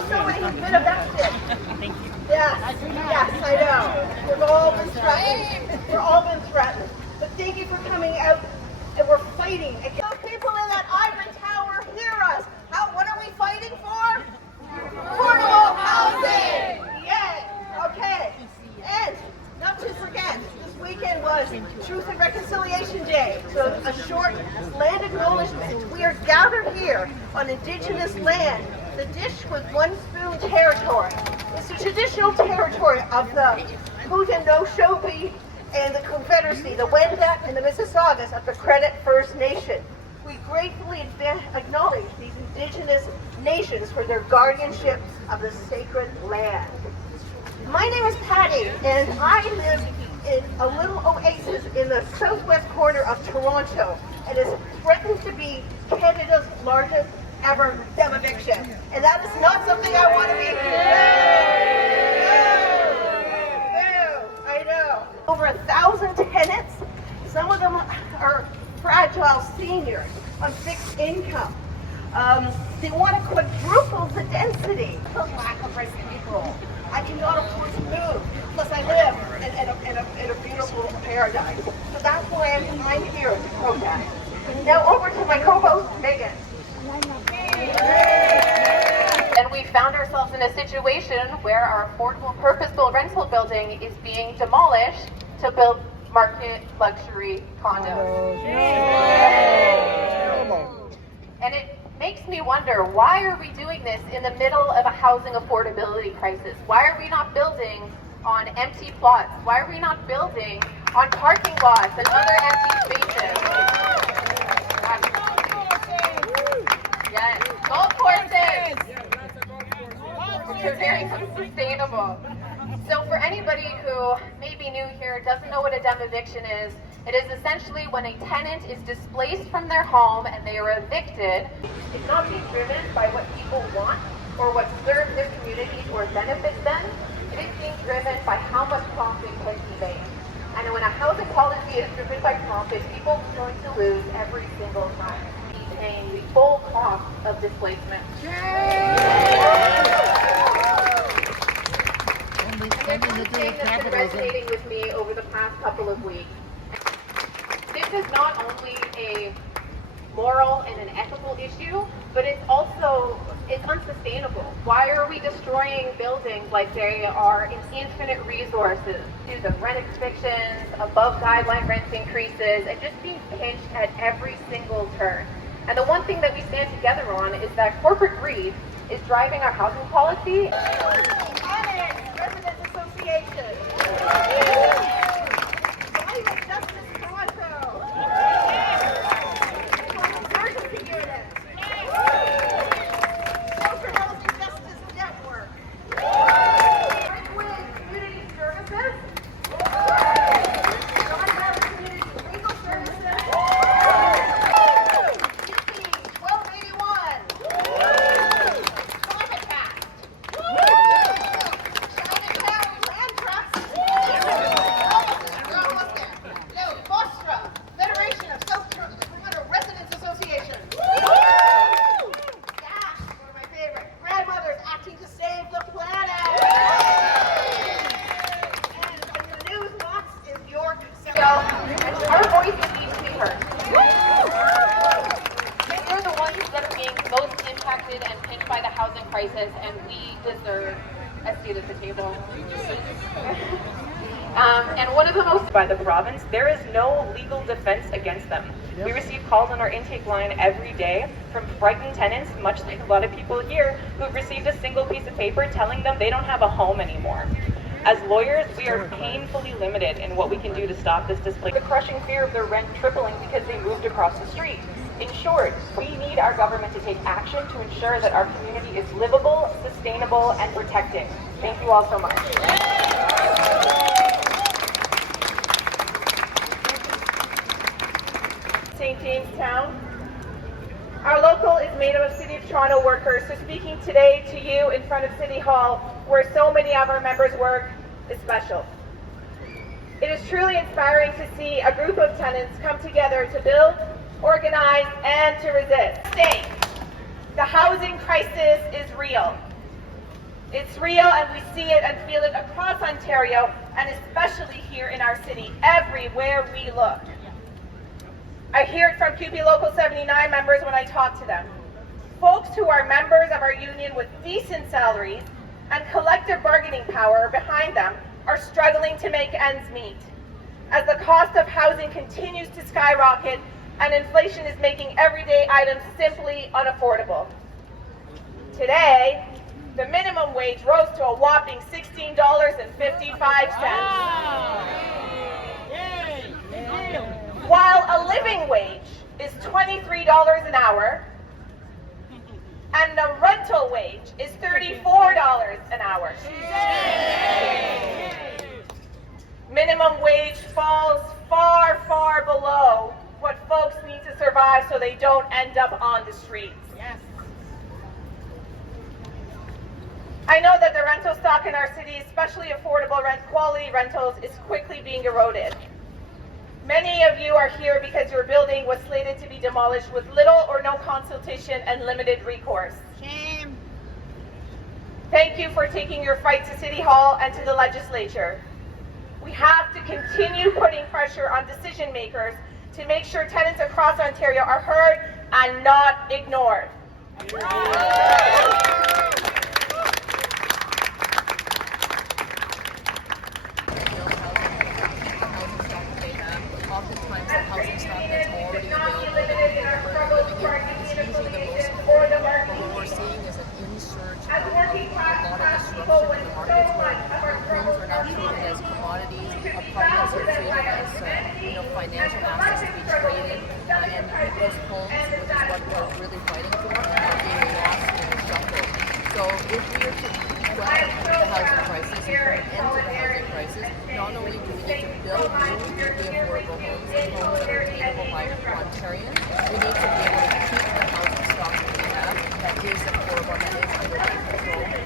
know somebody who's been evicted? Thank you. Yes, I know. We've all been threatened. We're all been threatened. But thank you for coming out, and we're fighting. So people in that ivory tower, hear us. What are we fighting for? Affordable housing! Yay! Okay. And not to forget, this weekend was Truth and Reconciliation Day. So a short land acknowledgement. We are gathered here on Indigenous land. The Dish with One Spoon territory. It's the traditional territory of the Haudenosaunee and the Confederacy, the Wendat and the Mississaugas of the Credit First Nation. We gratefully acknowledge these Indigenous nations for their guardianship of the sacred land. My name is Patty, and I live in a little oasis in the southwest corner of Toronto. It is threatened to be Canada's largest ever demoviction. And that is not something I want to be. No, I know. Over 1,000 tenants. Some of them are fragile seniors on fixed income. They want to quadruple the density. The lack of rent control. I cannot afford to move. Plus, I live in a beautiful paradise. So that's why I'm here to protest. Now over to my co-host, Megan. And we found ourselves in a situation where our affordable purpose-built rental building is being demolished to build market luxury condos. And it makes me wonder, why are we doing this in the middle of a housing affordability crisis? Why are we not building on empty plots? Why are we not building on parking lots and other empty spaces? Yes, golf courses! They're very unsustainable. So for anybody who may be new here, doesn't know what a demoviction is, it is essentially when a tenant is displaced from their home and they are evicted. It's not being driven by what people want or what serves their community or benefits them. It is being driven by how much profit can be made. And when a housing policy is driven by profit, people are going to lose every single time. Paying the full cost of displacement. And there's one thing that's been resonating with me over the past couple of weeks. This is not only a moral and an ethical issue, but it's unsustainable. Why are we destroying buildings like they are infinite resources due to rent evictions, above guideline rent increases, and just being pinched at every single turn? And the one thing that we stand together on is that corporate greed is driving our housing policy. Tenants, Residents Association. Climate Justice Toronto. Emergency Unit. Social Housing Justice Network. Redwood Community Services. Non-violent Community Legal Services. 1281. Climate Pact. Chinatown Land Trust. Bostra, Federation of South Toronto Residents Association. Dash, one of my favorite. Grandmothers acting to save the planet. And in the news box is York. Our voices need to be heard. We're the ones that are being most impacted and pinched by the housing crisis, and we deserve a seat at the table. And one of the most By the province, there is no legal defense against them. We receive calls on our intake line every day from frightened tenants, much like a lot of people here, who've received a single piece of paper telling them they don't have a home anymore. As lawyers, we are painfully limited in what we can do to stop this displacement. The crushing fear of their rent tripling because they moved across the street. In short, we need our government to take action to ensure that our community is livable, sustainable, and protected. Thank you all so much. St. Jamestown. Our local is made up of City of Toronto workers, so speaking today to you in front of City Hall, where so many of our members work, is special. It is truly inspiring to see a group of tenants come together to build, organize, and to resist. The housing crisis is real. It's real, and we see it and feel it across Ontario, and especially here in our city, everywhere we look. I hear it from QP Local 79 members when I talk to them. Folks who are members of our union with decent salaries and collective bargaining power behind them are struggling to make ends meet, as the cost of housing continues to skyrocket and inflation is making everyday items simply unaffordable. Today, the minimum wage rose to a whopping $16.55. While a living wage is $23 an hour, and the rental wage is $34 an hour. Minimum wage falls far, far below what folks need to survive so they don't end up on the streets. I know that the rental stock in our city, especially affordable quality rentals, is quickly being eroded. Many of you are here because your building was slated to be demolished with little or no consultation and limited recourse. Shame. Thank you for taking your fight to City Hall and to the legislature. We have to continue putting pressure on decision makers to make sure tenants across Ontario are heard and not ignored. Oftentimes the housing stock that's already available that people are living in is usually the most affordable. But what we're seeing is an insurge of a lot of disruption in the markets where homes are now treated as commodities, apartments are treated as financial assets to be traded, and people's homes, which is what we're really fighting for, are being lost in the shuffle. So if we are to quell the housing crisis and put an end to the housing crisis, not only do we need to build new affordable homes and homes that are attainable by Ontarians, we need to be able to keep the housing stock that we have that is affordable, that is under control.